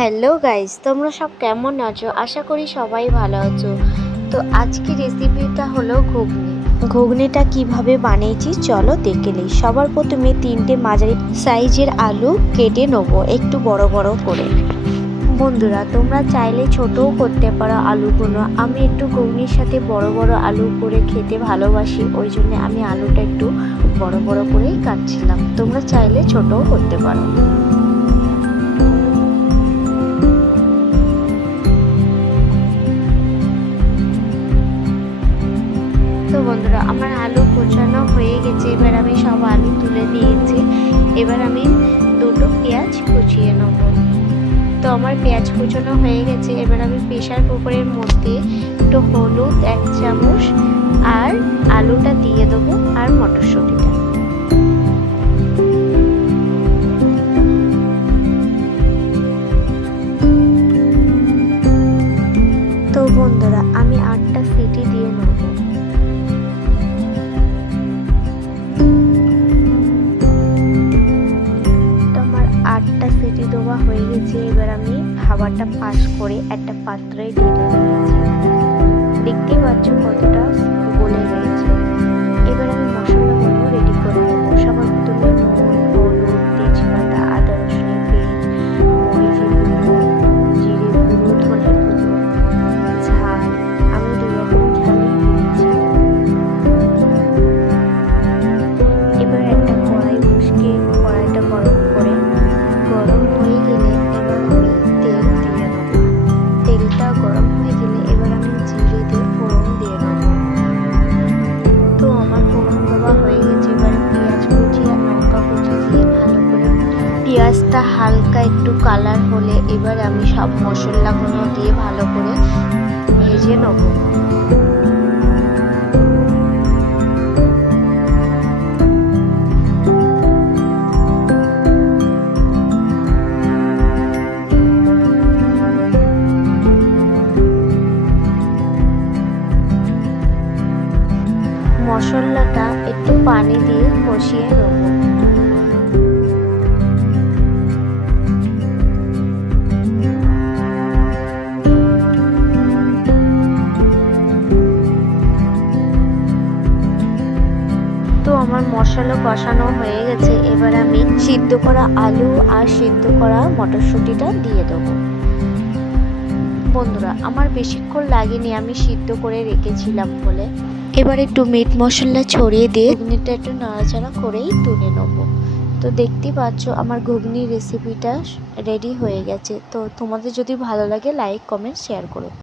Hello guys, তোমরা সব কেমন আছো? আশা করি সবাই ভালো আছো। তো আজকে রেসিপিটা হলো ঘুগনি। ঘুগনিটা কিভাবে বানিয়েছি চলো দেখে নিই। সবার প্রথমে 3টে মাঝারি সাইজের আলু কেটে নেবো একটু বড় বড় করে। বন্ধুরা, তোমরা চাইলে ছোটও করতে পারো আলুগুলো। আমি একটু ঘুগনির সাথে বড় বড় আলু করে খেতে ভালোবাসি, ওই জন্য আমি আলুটা একটু বড় বড় করেই কাটছিলাম। তোমরা চাইলে ছোটও করতে পারো। তো বন্ধুরা, আমার আলু কোচানো হয়ে গেছে। এবার আমি সব আলু তুলে নিয়েছি। এবার আমি দুটো পেঁয়াজ কুচিয়ে নেব। তো আমার পেঁয়াজ কুচানো হয়ে গেছে। এবার আমি প্রেসার কুকারের মধ্যে একটু হলুদ 1 চামচ আর আলুটা দিয়ে দেবো আর মটরশুঁটিটা। তো বন্ধুরা, আমি 8টা সিটি দিয়ে নেব। সিটি দেওয়া হয়ে গেছে। এবার আমি খাবারটা পাস করে একটা পাত্রে ঢেলে নিয়েছি। দেখতেই পাচ্ছ কতটা গলে গেছে। এবার আমি মশলাগুলো রেডি করে নেবো। সবার প্রথমে নুন, হলুদ, তেজপাতা, আদা রসুনের পেস্ট, মরিচের গুঁড়ো, জিরে গুঁড়ো, ধনের গুঁড়ো, ঝাল। আমি 2 রকম ঝালই দিয়েছি। এবার একটা কড়াই বসিয়ে কড়াইটা গরম করে গরম হয়ে গেলে এবার আমি তেল দিয়ে নেব। তেলটা গরম হয়ে গেলে এবার আমি জিরে দিয়ে ফোড়ন দিয়ে নেব। তো আমার ফোড়ন দেওয়া হয়ে গেছে। এবার পেঁয়াজ কুচি আর লঙ্কা কুচি দিয়ে ভালো করে পেঁয়াজটা হালকা একটু কালার হলে এবার আমি সব মশলাগুলো দিয়ে ভালো করে ভেজে নেব। মশলাটা একটু পানি দিয়ে কষিয়ে নেব। তো আমার মশলা কষানো হয়ে গেছে। এবার আমি সিদ্ধ করা আলু আর সিদ্ধ করা মটরশুঁটিটা দিয়ে দেবো। বন্ধুরা, আমার বেশিক্ষণ লাগেনি, আমি সিদ্ধ করে রেখেছিলাম বলে। এবার একটু মিট মশলা ছড়িয়ে দিয়ে ঘুগনিটা একটু নাড়াচাড়া করেই তুলে নেবো। তো দেখতেই পাচ্ছ আমার ঘুগনির রেসিপিটা রেডি হয়ে গেছে। তো তোমাদের যদি ভালো লাগে লাইক, কমেন্ট, শেয়ার করো।